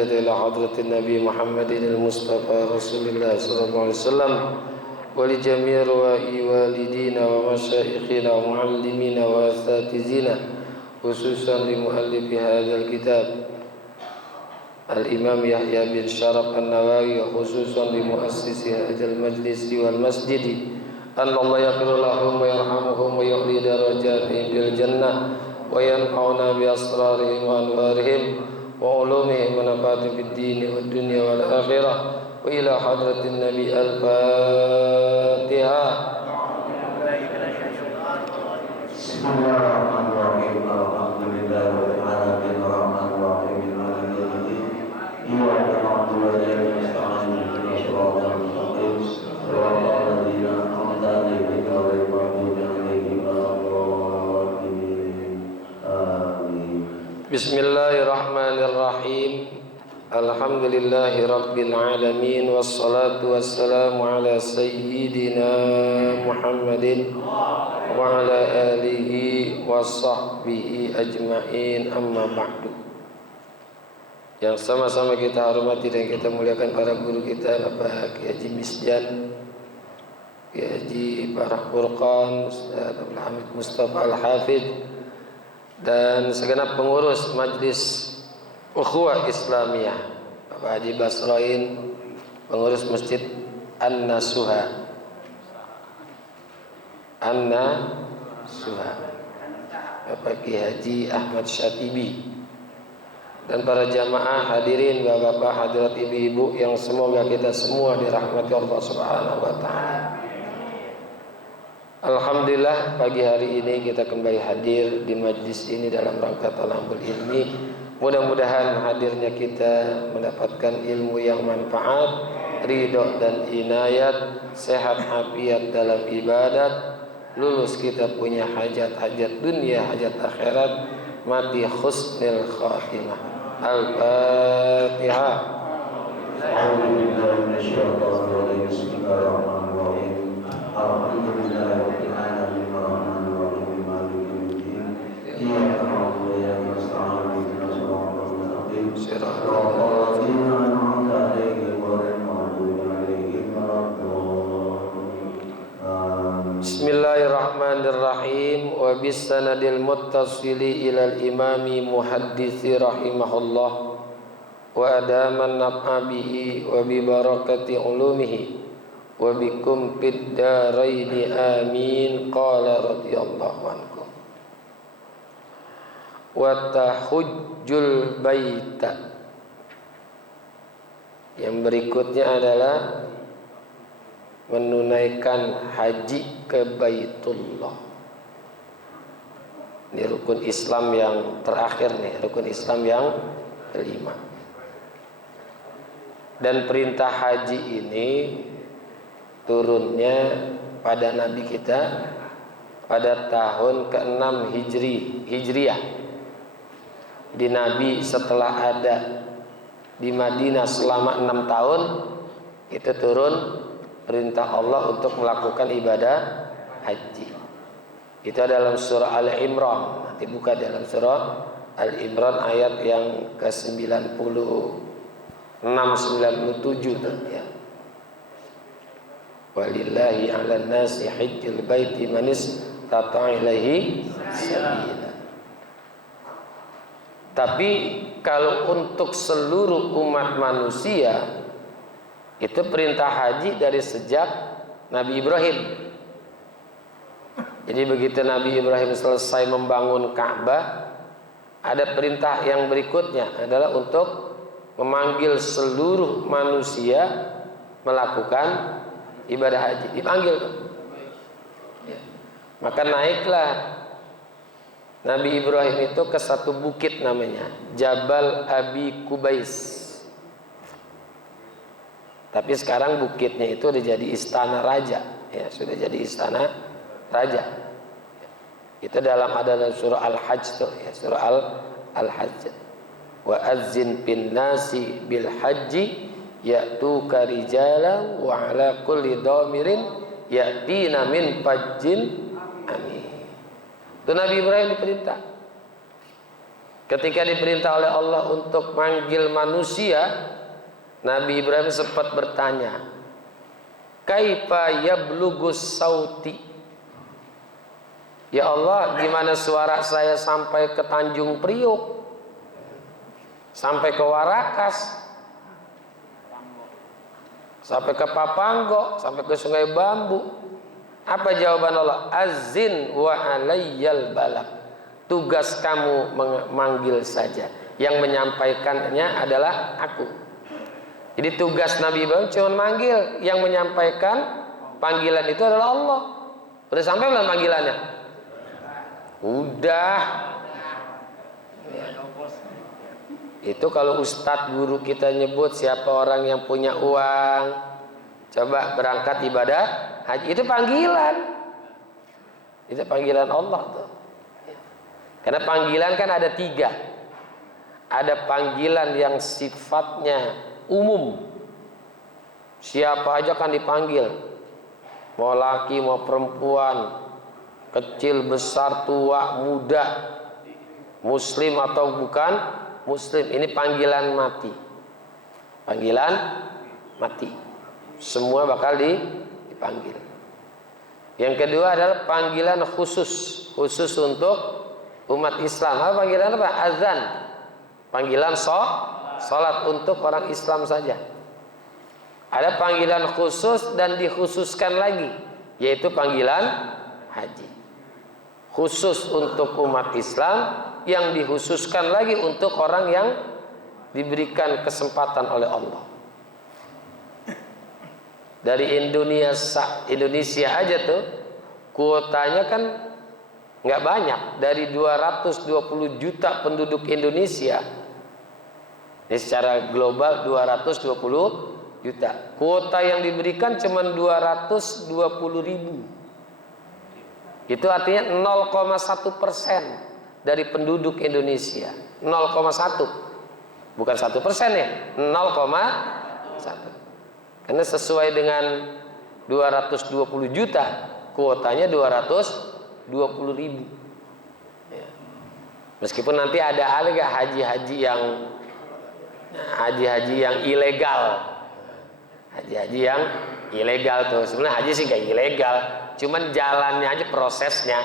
والوسيلة إلى حضرة النبي محمد المصطفى رسول الله صلى الله عليه وسلم ولجميع روائي والدينا ومشايخنا ومعلمينا وأساتذتنا خصوصا لمؤلف هذا الكتاب الإمام يحيى بن شرف النووي وخصوصا لمؤسس هذا المجلس والمسجد أن الله يغفر لهم ويرحمهم ويعلي درجاتهم في الجنة وينفعنا بأسرارهم وأنوارهم وعلومهم ونفعهم في الدين والدنيا والآخرة وإلى حضرة النبي الفاتحة. بسم الله الرحمن الرحيم. الحمد لله رب العالمين الرحمن الرحيم مالك يوم الدين إياك نعبد وإياك نستعين اهدنا الصراط المستقيم صراط الذين أنعمت عليهم غير المغضوب عليهم ولا الضالين آمين. Bismillahirrahmanirrahim. Alhamdulillahi rabbil alamin wassalatu wassalamu ala sayyidina Muhammadin wa ala alihi wa sahbihi ajma'in, amma ba'du. Yang sama-sama kita hormati dan kita muliakan para guru kita, Bapak Kiai Haji Misjan, Kiai Haji Farah Furqan, Ustaz Abdul Hamid Mustafa Al-Hafidh, dan segenap pengurus Majlis Ukhuwah Islamiyah, Bapak Haji Basroin, pengurus Masjid An-Nasuha, Bapak Kiai Haji Ahmad Syatibi, dan para jamaah hadirin, bapak-bapak, hadirat, ibu-ibu yang semoga kita semua dirahmati Allah Subhanahu wa taala. Alhamdulillah, pagi hari ini kita kembali hadir di majlis ini dalam rangka talabul ilmi. Mudah-mudahan hadirnya kita mendapatkan ilmu yang manfaat, ridho dan inayat, sehat afiat dalam ibadat, lulus kita punya hajat-hajat dunia, hajat akhirat, mati husnul khatimah. Al-Fatihah. A'udzubillahi minasyaitonir rajim. Bismillahirrahmanirrahim. Alhamdulillahirabbil alamin arrahmanir rahim maliki yaumiddin. Iyyaka na'budu wa iyyaka nasta'in ihdinas siratal mustaqim siratal ladzina an'amta 'alaihim ghairil maghdubi 'alaihim waladdallin. Bismillahirrahmanirrahim. Wa bisanadil muttasili ilal imami muhaddisi rahimahullah wa adaman naf'a bihi wa bi barakati ulumihi wa bikum fid daraini amin. Qala radhiyallahu ankum wa tahujjul baita. Yang berikutnya adalah menunaikan haji ke Baitullah. Ini rukun Islam yang terakhir nih, rukun Islam yang kelima. Dan perintah haji ini turunnya pada Nabi kita pada tahun ke-6 Hijriah. Di Nabi setelah ada di Madinah selama 6 tahun, itu turun perintah Allah untuk melakukan ibadah haji. Itu dalam surah Al-Imran. Nanti buka dalam surah Al-Imran ayat yang ke-96 97 ya. Walillahi 'alan nasi hajjul baiti man istata'a ilaihi sabila. Tapi kalau untuk seluruh umat manusia, itu perintah haji dari sejak Nabi Ibrahim. Jadi begitu Nabi Ibrahim selesai membangun Ka'bah, ada perintah yang berikutnya adalah untuk memanggil seluruh manusia melakukan ibadah haji. Dipanggil. Maka naiklah Nabi Ibrahim itu ke satu bukit namanya Jabal Abi Kubais. Tapi sekarang bukitnya itu udah jadi istana raja, ya, sudah jadi istana raja. Itu dalam surah Al-Hajj tuh, ya, surah Al-Hajj. Wa azzin bin nasi bil haji ya'tuka rijala wa ala kulli dhamirin ya'tina min fajjin amin. Itu Nabi Ibrahim diperintah. Ketika diperintah oleh Allah untuk manggil manusia, Nabi Ibrahim sempat bertanya, kaifa yablugus sauti? Ya Allah, gimana suara saya sampai ke Tanjung Priuk, sampai ke Warakas, sampai ke Papanggo, sampai ke Sungai Bambu? Apa jawaban Allah? Azin wa alayyal balak. Tugas kamu memanggil saja. Yang menyampaikannya adalah aku. Jadi tugas Nabi Ibrahim cuma manggil. Yang menyampaikan panggilan itu adalah Allah. Udah sampai belum panggilannya? Udah. Itu kalau ustadz guru kita nyebut siapa orang yang punya uang, coba berangkat ibadah haji, itu panggilan. Itu panggilan Allah tuh. Karena panggilan kan ada 3. Ada panggilan yang sifatnya umum, siapa aja kan dipanggil, mau laki mau perempuan, kecil besar tua muda, muslim atau bukan muslim. Ini panggilan mati. Panggilan mati, semua bakal dipanggil. Yang kedua adalah panggilan khusus untuk umat Islam. Apa panggilan apa? Azan. Panggilan salat untuk orang Islam saja. Ada panggilan khusus dan dikhususkan lagi, yaitu panggilan haji. Khusus untuk umat Islam, yang dikhususkan lagi untuk orang yang diberikan kesempatan oleh Allah. Dari Indonesia aja tuh kuotanya kan nggak banyak. Dari 220 juta penduduk Indonesia, ini secara global 220 juta. Kuota yang diberikan cuma 220 ribu. Itu artinya 0,1% dari penduduk Indonesia. 0,1, bukan 1% ya, 0,1. Karena sesuai dengan 220 juta, kuotanya 220 ribu. Ya. Meskipun nanti ada haji-haji yang ilegal, haji yang ilegal tuh. Sebenarnya haji sih gak ilegal, cuman jalannya aja, prosesnya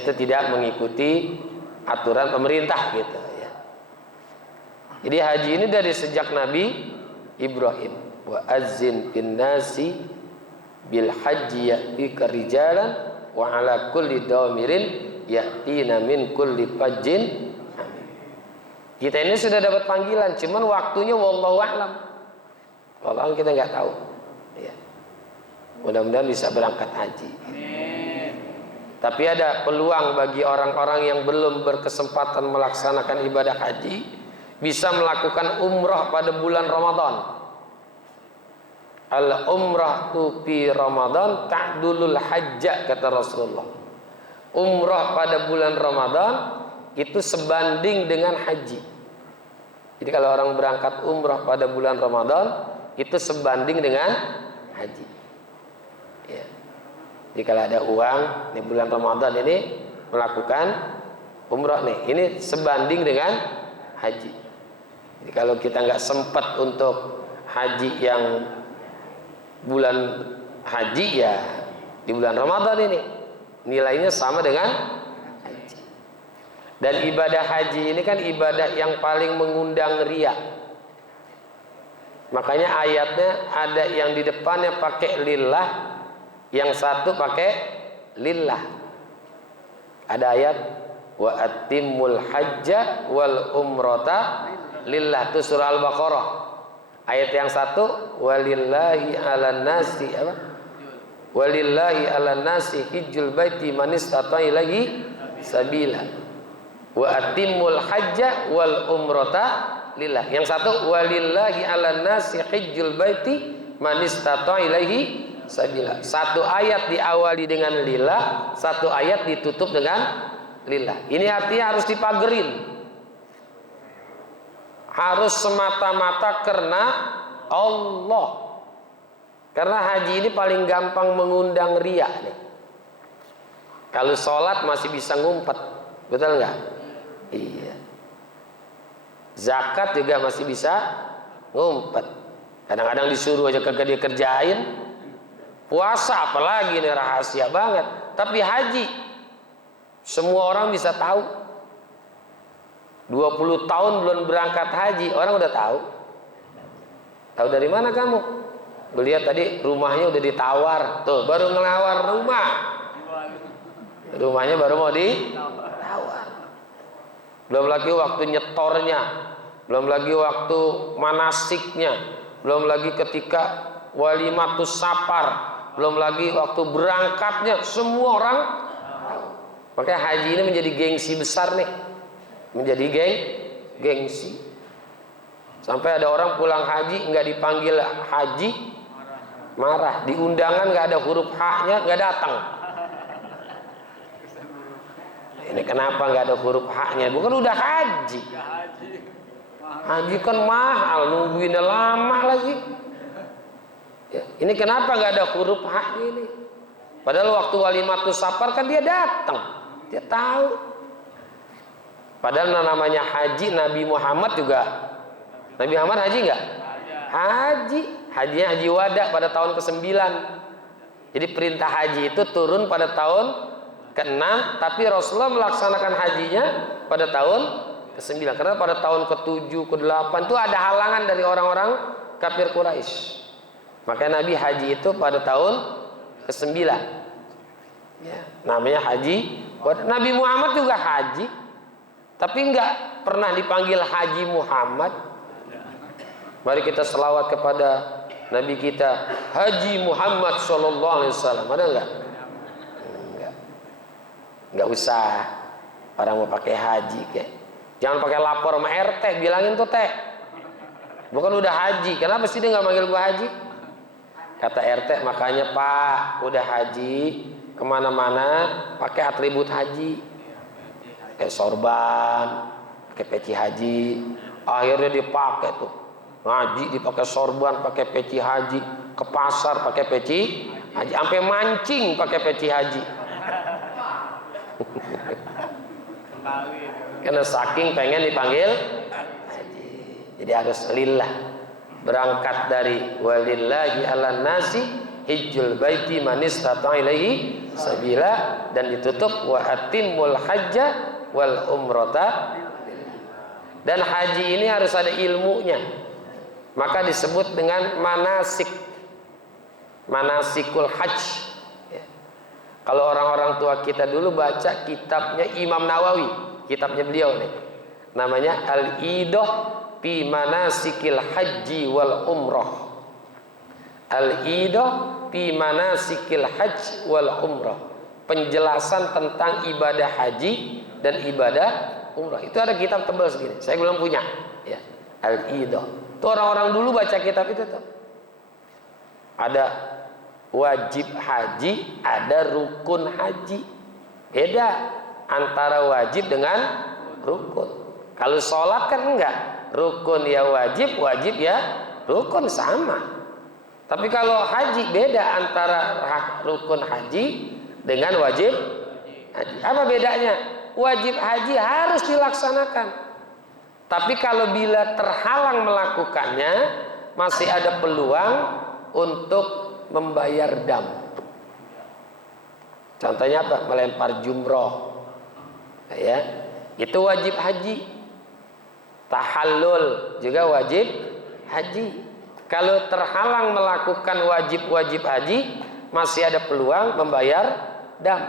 itu tidak mengikuti aturan pemerintah gitu ya. Jadi haji ini dari sejak Nabi Ibrahim. Wa azzin bin nasi bil haji ya'tika rijalan wa ala kulli dhamirin ya'tina min kulli fajjin. Kita ini sudah dapat panggilan, cuman waktunya wallahu a'lam. Wallahu kita nggak tahu. Ya. Mudah-mudahan bisa berangkat haji. Tapi ada peluang bagi orang-orang yang belum berkesempatan melaksanakan ibadah haji, bisa melakukan umrah pada bulan Ramadan. Al-umrah fi Ramadan ta'dulul hajja, kata Rasulullah. Umrah pada bulan Ramadan itu sebanding dengan haji. Jadi kalau orang berangkat umrah pada bulan Ramadan itu sebanding dengan haji. Ya. Jadi kalau ada uang di bulan Ramadan ini melakukan umrah nih, ini sebanding dengan haji. Jadi kalau kita nggak sempat untuk haji yang bulan haji, ya di bulan Ramadan ini nilainya sama dengan haji. Dan ibadah haji ini kan ibadah yang paling mengundang riya. Makanya ayatnya ada yang di depannya pakai lillah, yang satu pakai lillah. Ada ayat wa atimmul hajja wal umrata lillah, itu surah Al-Baqarah. Ayat yang satu walillahi 'alan nasi apa? Walillahi 'alan nasi hijjul baiti man istata'a ilaihi sabila. Wa atimmul hajja wal umrata lillah. Yang satu walillahi 'alan nasi hijjul baiti man istata'a ilaihi sabila. Satu ayat diawali dengan lillah, satu ayat ditutup dengan lillah. Ini artinya harus dipagerin. Harus semata-mata karena Allah. Karena haji ini paling gampang mengundang riya nih. Kalau sholat masih bisa ngumpet, betul nggak? Iya. Zakat juga masih bisa ngumpet. Kadang-kadang disuruh aja kagak dia kerjain. Puasa apalagi ini rahasia banget. Tapi haji semua orang bisa tahu. 20 tahun belum berangkat haji, orang udah tahu. Tahu dari mana kamu? Lihat tadi rumahnya udah ditawar. Tuh, baru ngelawar rumah. Rumahnya baru mau ditawar. Belum lagi waktu nyetornya, belum lagi waktu manasiknya, belum lagi ketika walimatus safar, belum lagi waktu berangkatnya, semua orang tahu. Makanya haji ini menjadi gengsi besar nih. Menjadi gengsi. Sampai ada orang pulang haji nggak dipanggil haji, marah. Di undangan nggak ada huruf H-nya, nggak datang. Ini kenapa nggak ada huruf H-nya? Bukan udah haji. Haji kan mahal, nungguinnya lama lagi. Ya, ini kenapa nggak ada huruf H-nya ini? Padahal waktu walimatus safar kan dia datang, dia tahu. Padahal namanya haji, Nabi Muhammad juga. Nabi Muhammad haji nggak? Haji. Hajinya haji wada pada tahun ke-9. Jadi perintah haji itu turun pada tahun ke-6, tapi Rasulullah melaksanakan hajinya pada tahun ke-9. Karena pada tahun ke-7, ke-8 itu ada halangan dari orang-orang kafir Quraisy. Makanya Nabi haji itu pada tahun ke-9. Ya, namanya haji. Nabi Muhammad juga haji, tapi nggak pernah dipanggil Haji Muhammad. Mari kita selawat kepada Nabi kita Haji Muhammad Sallallahu Alaihi Wasallam. Ada nggak? Nggak usah. Orang mau pakai haji kayak. Jangan pakai lapor sama RT, bilangin tuh teh. Bukan udah haji, kenapa sih dia nggak manggil gua haji? Kata RT, makanya Pak udah haji kemana-mana pakai atribut haji, kayak sorban, pakai peci haji. Akhirnya dipakai tuh ngaji, dipakai sorban, pakai peci haji, ke pasar pakai peci haji, sampai mancing pakai peci haji. Karena saking pengen dipanggil haji, jadi harus lillah. Berangkat dari walillahi ala nasi hijjul baiti man istata'a ilaihi sabila, dan ditutup wa atimul hajja wal umrata. Dan haji ini harus ada ilmunya, maka disebut dengan manasik, manasikul hajj. Kalau orang-orang tua kita dulu baca kitabnya Imam Nawawi, kitabnya beliau nih, namanya Al-Idah fi manasikil haji wal umrah. Al-Idah fi manasikil hajj wal umrah. Penjelasan tentang ibadah haji dan ibadah umrah. Itu ada kitab tebal segini. Saya belum punya. Ya. Al-Idah. Itu orang-orang dulu baca kitab itu tuh. Ada wajib haji, ada rukun haji. Beda antara wajib dengan rukun. Kalau sholat kan enggak. Rukun ya wajib, wajib ya rukun, sama. Tapi kalau haji beda antara rukun haji dengan wajib haji. Apa bedanya? Wajib haji harus dilaksanakan. Tapi kalau bila terhalang melakukannya, masih ada peluang untuk membayar dam. Contohnya apa? Melempar jumroh. Ya, itu wajib haji. Tahallul juga wajib haji. Kalau terhalang melakukan wajib-wajib haji, masih ada peluang membayar dam.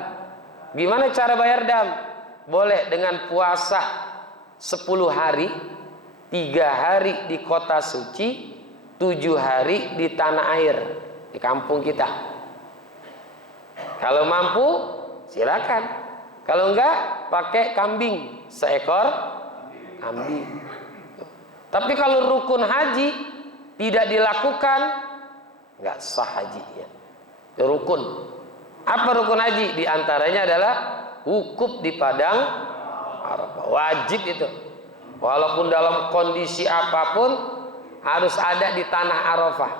Gimana cara bayar dam? Boleh dengan puasa 10 hari, 3 hari di kota suci, 7 hari di tanah air, di kampung kita. Kalau mampu silakan. Kalau enggak, pakai kambing, seekor kambing. Tapi kalau rukun haji tidak dilakukan, enggak sah hajinya. Rukun. Apa rukun haji? Di antaranya adalah wukuf di padang Arafah. Wajib itu. Walaupun dalam kondisi apapun harus ada di tanah Arafah.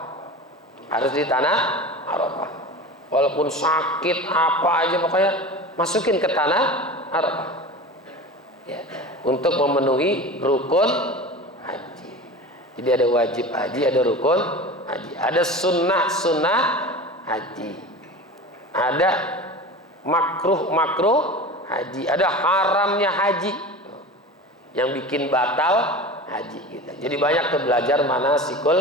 Harus di tanah Arafah. Walaupun sakit apa aja pokoknya masukin ke tanah Arafah. ya, untuk memenuhi rukun haji. Jadi ada wajib haji, ada rukun haji, ada sunnah haji, ada makruh haji, ada haramnya haji yang bikin batal haji kita. Jadi banyak tuh belajar manasikul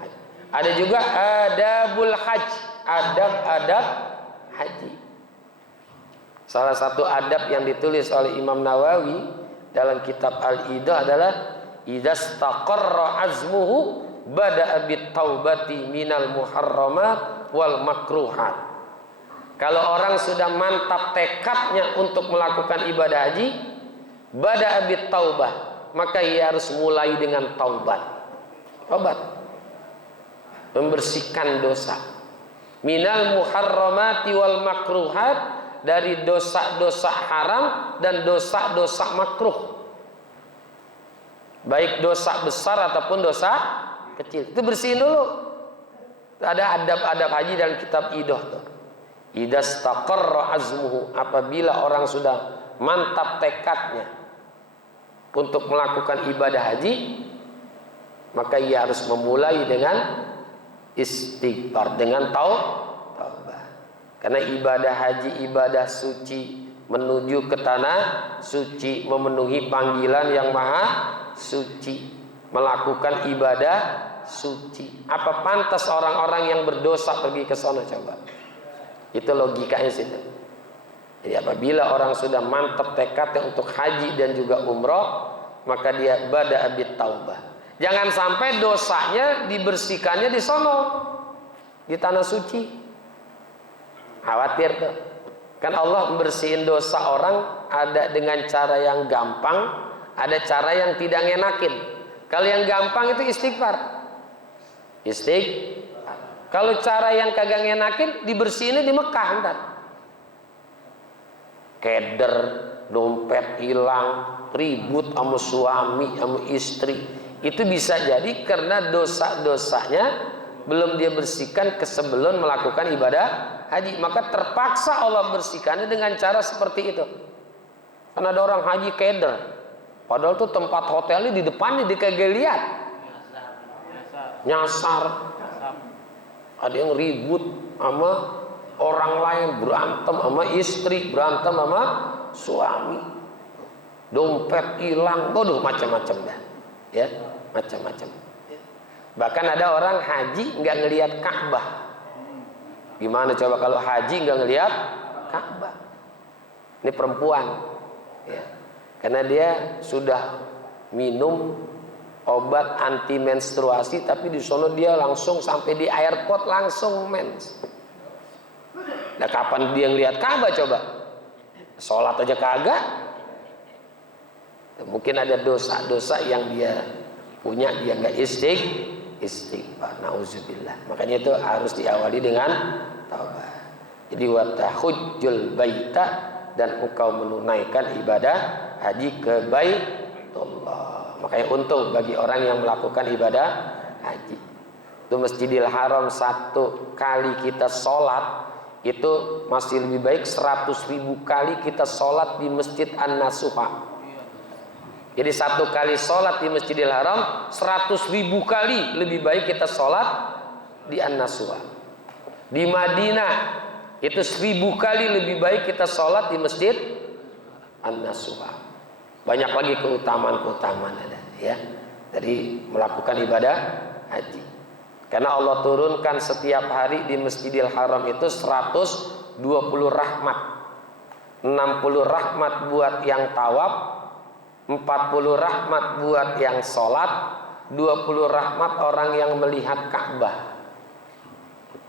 haji. Ada juga adabul haji, adab haji. Salah satu adab yang ditulis oleh Imam Nawawi dalam kitab Al-Idah adalah idastaqarra azmuhu bada'a bit-taubati minal muharramat wal makruhat. Kalau orang sudah mantap tekadnya untuk melakukan ibadah haji, bada'a bit-taubah, maka ia harus mulai dengan taubat. Taubat membersihkan dosa. Minal muharramati wal makruhat, dari dosa-dosa haram dan dosa-dosa makruh, baik dosa besar ataupun dosa kecil. Itu bersihin dulu. Ada adab-adab haji dalam kitab Idah tuh. Idastaqarra azmuhu, apabila orang sudah mantap tekadnya untuk melakukan ibadah haji, maka ia harus memulai dengan istighfar, dengan taubat. Karena ibadah haji ibadah suci, menuju ke tanah suci, memenuhi panggilan yang maha suci, melakukan ibadah suci. Apa pantas orang-orang yang berdosa pergi ke sana? Coba, itu logikanya situ. Jadi apabila orang sudah mantap tekadnya untuk haji dan juga umroh, maka dia bada'a bit taubah. Jangan sampai dosanya dibersihkannya di sono, di tanah suci. Khawatir tuh. Kan Allah membersihin dosa orang ada dengan cara yang gampang, ada cara yang tidak ngenakin. Kalau yang gampang itu istighfar. Kalau cara yang kagak ngenakin, dibersihinnya di Mekah ntar. Keder, dompet hilang, ribut sama suami, sama istri. Itu bisa jadi karena dosa-dosanya belum dia bersihkan sebelum melakukan ibadah haji. Maka terpaksa Allah bersihkannya dengan cara seperti itu. Karena ada orang haji keder, padahal tuh tempat hotelnya di depannya dia kagak lihat. Nyasar. Ada yang ribut sama orang lain, berantem sama istri, berantem sama suami, dompet hilang, waduh macam-macam dah, ya macam-macam. Bahkan ada orang haji nggak ngelihat Ka'bah. Gimana coba kalau haji nggak ngelihat Ka'bah? Ini perempuan, ya. Karena dia sudah minum obat anti menstruasi, tapi di sono dia langsung sampai di airport langsung mens. Nah kapan dia ngelihat Ka'bah coba? Sholat aja kagak. Mungkin ada dosa-dosa yang dia punya, dia nggak istighfar, nauzubillah. Makanya itu harus diawali dengan taubat. Jadi wa tahujjul baita, dan engkau menunaikan ibadah haji ke Baitullah. Makanya untung bagi orang yang melakukan ibadah haji. Itu Masjidil Haram satu kali kita sholat itu masih lebih baik 100.000 kali kita sholat di Masjid An-Nasuha. Jadi satu kali sholat di Masjidil Haram 100.000 kali lebih baik kita sholat di An-Nasuha. Di Madinah itu 1000 kali lebih baik kita sholat di Masjid An-Nasuha. Banyak lagi keutamaan ada, ya, dari melakukan ibadah haji. Karena Allah turunkan setiap hari di Masjidil Haram itu 120 rahmat. 60 rahmat buat yang tawaf, 40 rahmat buat yang sholat, 20 rahmat orang yang melihat Ka'bah.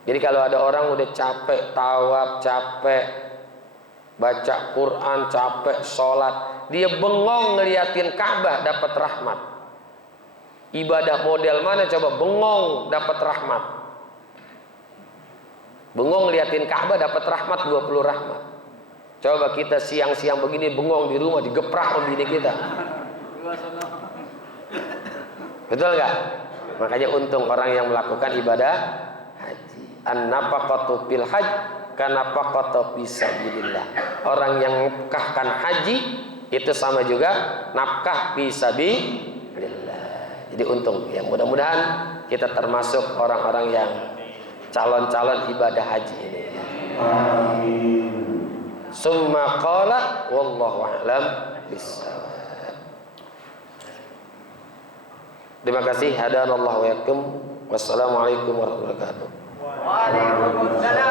Jadi kalau ada orang udah capek tawaf, capek baca Quran, capek sholat, dia bengong ngeliatin Ka'bah, dapat rahmat. Ibadah model mana coba bengong dapat rahmat? Bengong ngeliatin Ka'bah dapat rahmat 20 rahmat. Coba kita siang-siang begini bengong di rumah, digeprak sama bini kita. Betul gak? Makanya untung orang yang melakukan ibadah haji. An-nafaqatu fil hajj kanafaqatu fisabilillah. Orang yang mengkahkan haji itu sama juga nafkah fisabilillah. Jadi untung ya, mudah-mudahan kita termasuk orang-orang yang calon-calon ibadah haji ini. Amin. Summa qala wallahu a'lam bissawab. Terima kasih, hadanallahu wa yakum. Wassalamualaikum warahmatullahi wabarakatuh. Waalaikumsalam.